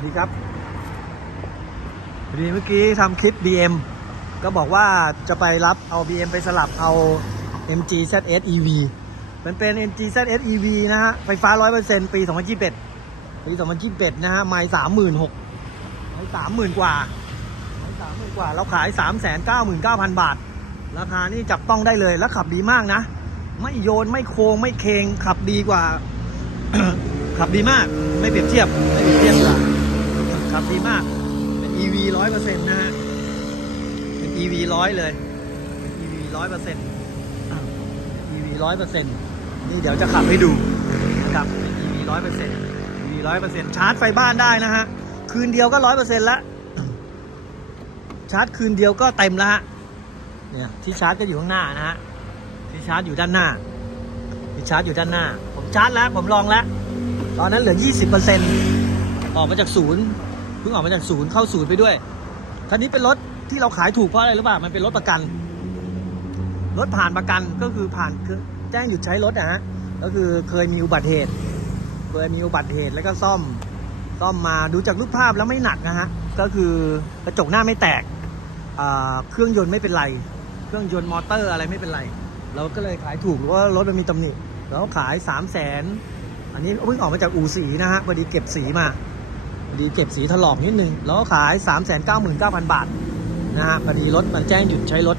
สวัสดีครับพอดีเมื่อกี้ทำคลิป BM ก็บอกว่าจะไปรับเอา BM ไปสลับเอา MG ZS EV มันเป็น MG ZS EV นะฮะ ไฟฟ้า 100%ปี 2021 ปี 2021 นะฮะ ไม่36,000ไม่30,000กว่าไม่30,000กว่า เราขาย 399,000 บาท ราคานี่จับต้องได้เลย แล้วขับดีมากนะ ไม่โยน ไม่โค้ง ไม่เคง ขับดีกว่า ขับดีมาก ไม่เปรียบเทียบ ไม่เปรียบเทียบกัน ขับดีมาก เป็น EV ร้อยเปอร์เซ็นต์นะฮะ เป็น EV ร้อยเลยเป็น EV ร้อยเปอร์เซ็นต์ EV ร้อยเปอร์เซ็นต์นี่เดี๋ยวจะขับให้ดูนะครับ เป็น EV ร้อยเปอร์เซ็นต์ EV ร้อยเปอร์เซ็นต์ชาร์จไฟบ้านได้นะฮะ คืนเดียวก็ร้อยเปอร์เซ็นต์ละ ชาร์จคืนเดียวก็เต็มแล้วฮะ เนี่ยที่ชาร์จก็อยู่ข้างหน้านะฮะ ที่ชาร์จอยู่ด้านหน้า ที่ชาร์จอยู่ด้านหน้า ผมชาร์จแล้ว ผมลองแล้ว ตอนนั้นเหลือ 20%ออกมาจากศูนย์ เพิ่งออกมาจากศูนย์เข้าศูนย์ไปด้วยคันนี้เป็นรถที่เราขายถูกเพราะอะไรรู้ป่ะมันเป็นรถประกัน รถผ่านประกันก็คือผ่านคือแจ้งหยุดใช้รถนะฮะก็คือเคยมีอุบัติเหตุ เคยมีอุบัติเหตุแล้วก็ซ่อมซ่อมมาดูจากรูปภาพแล้วไม่หนักนะฮะก็คือกระจกหน้าไม่แตกเครื่องยนต์ไม่เป็นไร เครื่องยนต์มอเตอร์อะไรไม่เป็นไรเราก็เลยขายถูกเพราะว่ารถมันมีตำหนิเราขาย3 0 0แสนอันนี้เพิ่งออกมาจากอู่สีนะฮะพอดีเก็บสีมา ดีเก็บสีถลอกนิดนึง แล้วก็ขาย 399,000 บาทนะฮะพอดีรถมันแจ้งหยุดใช้รถ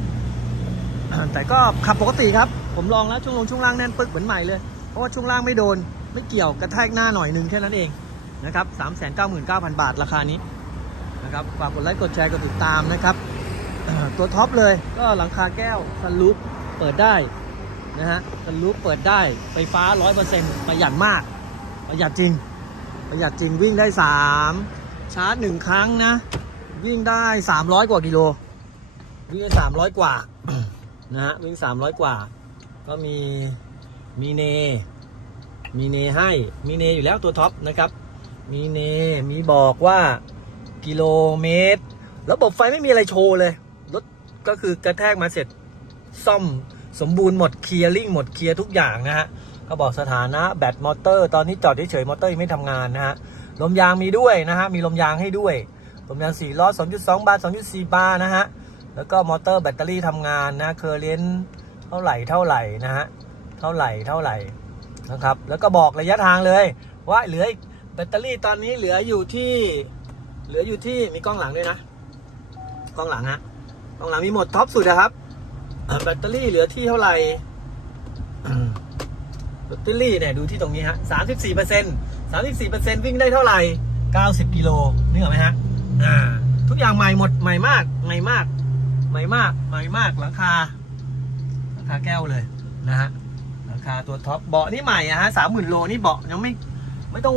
แต่ก็ขับปกติครับ ผมลองแล้วช่วงลงช่วงล่างแน่นปึ๊กเหมือนใหม่เลย เพราะว่าช่วงล่างไม่โดนไม่เกี่ยวกระแทกหน้าหน่อยนึงแค่นั้นเองนะครับ 3 9 9 9 0 0 บาทราคานี้นะครับฝากกดไลค์กดแชร์กดติดตามนะครับ ตัวท็อปเลยก็หลังคาแก้วซันลูปเปิดได้นะฮะซันลูปเปิดได้ไฟฟ้า 100%ประหยัดมากประหยัดจริง ประหยัดจริงวิ่งได้ 3 ชาร์จหนึ่งครั้งนะ วิ่งได้ 300 กว่ากิโล วิ่งได้ 300 กว่านะฮะวิ่ง 300 กว่า ก็มีมีเน มีเนให้มีเนอยู่แล้วตัวท็อปนะครับ มีเนมีบอกว่ากิโลเมตร ระบบไฟไม่มีอะไรโชว์เลยรถก็คือกระแทกมาเสร็จซ่อมสมบูรณ์หมดเคลียร์ลิงหมดเคลียร์ทุกอย่างนะฮะ ก็บอกสถานะแบตมอเตอร์ตอนนี้จอดเฉยๆมอเตอร์ยังไม่ทำงานนะฮะลมยางมีด้วยนะฮะมีลมยางให้ด้วยลมยาง4ล้อ 2.2 บาร์2.4 บาร์นะฮะแล้วก็มอเตอร์แบตเตอรี่ทำงานนะเคอร์เรนต์เท่าไหร่เท่าไหร่นะฮะเท่าไหร่เท่าไหร่นะครับแล้วก็บอกระยะทางเลยว่าเหลือแบตเตอรี่ตอนนี้เหลืออยู่ที่เหลืออยู่ที่มีกล้องหลังด้วยนะกล้องหลังฮะกล้องหลังมีหมดท็อปสุดนะครับแบตเตอรี่เหลือที่เท่าไหร่ แบตเตอรี่เนี่ยดูที่ตรงนี้ฮะสามสิบสี่เปอร์เซ็นต์สามสิบสี่เปอร์เซ็นต์วิ่งได้เท่าไหร่เก้าสิบกิโลนึกออกไหมฮะอ่าทุกอย่างใหม่หมดใหม่มากใหม่มากใหม่มากใหม่มากหลังคาหลังคาแก้วเลยนะฮะหลังคาตัวท็อปเบาะนี่ใหม่อะฮะสามหมื่นโลนี่เบาะยังไม่ไม่ต้อง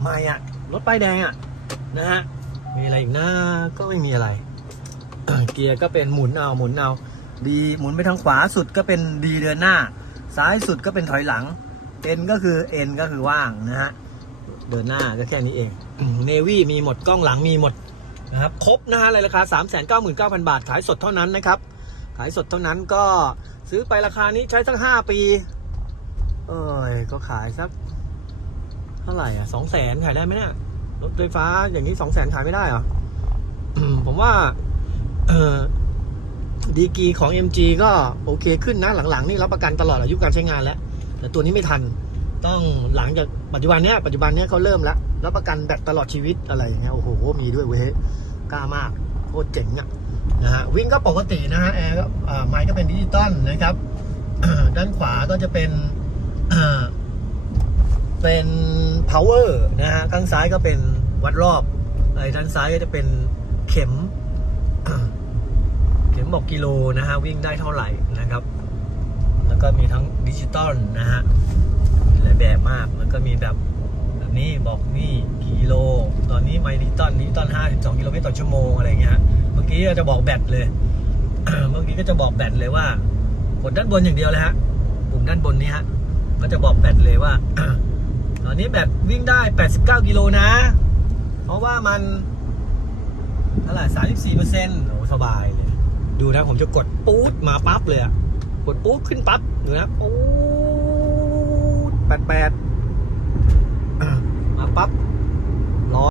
ใหม่อะรถป้ายแดงอะนะฮะมีอะไรอีกนะก็ไม่มีอะไร เกียร์ก็เป็นหมุนเอาหมุนเอาดีหมุนไปทางขวาสุดก็เป็นดีเดินหน้า ซ้ายสุดก็เป็นถอยหลังเอ็นก็คือเอ็นก็คือว่างนะฮะ เดินหน้าก็แค่นี้เองเนวี่มีหมดกล้องหลังมีหมดนะครับ ครบนะฮะเลยราคา 3 9 9 0 0 บาท ขายสดเท่านั้นนะครับ ขายสดเท่านั้นก็ซื้อไปราคานี้ใช้สักห้าปี เอ้ย ก็ขายสัก เท่าไหร่อะสองแสนขายได้ไหมเนี่ยรถไฟฟ้าอย่างนี้สองแสนขายไม่ได้เหรอผมว่า เออ ดีกีของ MG ก็โอเคขึ้นนะหลังๆ นี่รับประกันตลอดอายุการใช้งานแล้ว แต่ตัวนี้ไม่ทัน ต้องหลังจากปัจจุบันเนี้ยปัจจุบันเนี้ยเขาเริ่มแล้วรับประกันแบตตลอดชีวิตอะไรอย่างเงี้ยโอ้โห มีด้วยเว้ยกล้ามากโคตรเจ๋งอะนะฮะวิ่งก็ปกตินะฮะแอร์ก็อ่าไมค์ก็เป็นดิจิตอลนะครับ ด้านขวาก็จะเป็นอ่าเป็น power นะฮะข้างซ้ายก็เป็นวัดรอบไอ้ด้านซ้ายก็จะเป็นเข็ม เข็มบอกกิโลนะฮะวิ่งได้เท่าไหร่นะครับ แล้วก็มีทั้งดิจิตอลนะฮะมีหลายแบบมากแล้วก็มีแบบแบบนี้บอกนี่กิโล ตอนนี้ไมลิตันลิตันห้าสิบสองกิโลเมตรต่อชั่วโมงอะไรเงี้ยเมื่อกี้ก็จะบอกแบตเลย เมื่อกี้ก็จะบอกแบตเลยว่ากดด้านบนอย่างเดียวเลยฮะปุ่มด้านบนนี้ฮะก็จะบอกแบตเลยว่า ตอนนี้แบตวิ่งได้ 89 กิโลนะ เพราะว่ามันเท่าไหร่34เปอร์เซ็นต์โอ้สบายเลย ดูนะผมจะกดปู๊ดมาปั๊บเลยอะกดปู๊ดขึ้นปั๊บดูนะปู๊ดแปดแปดมาปั๊บ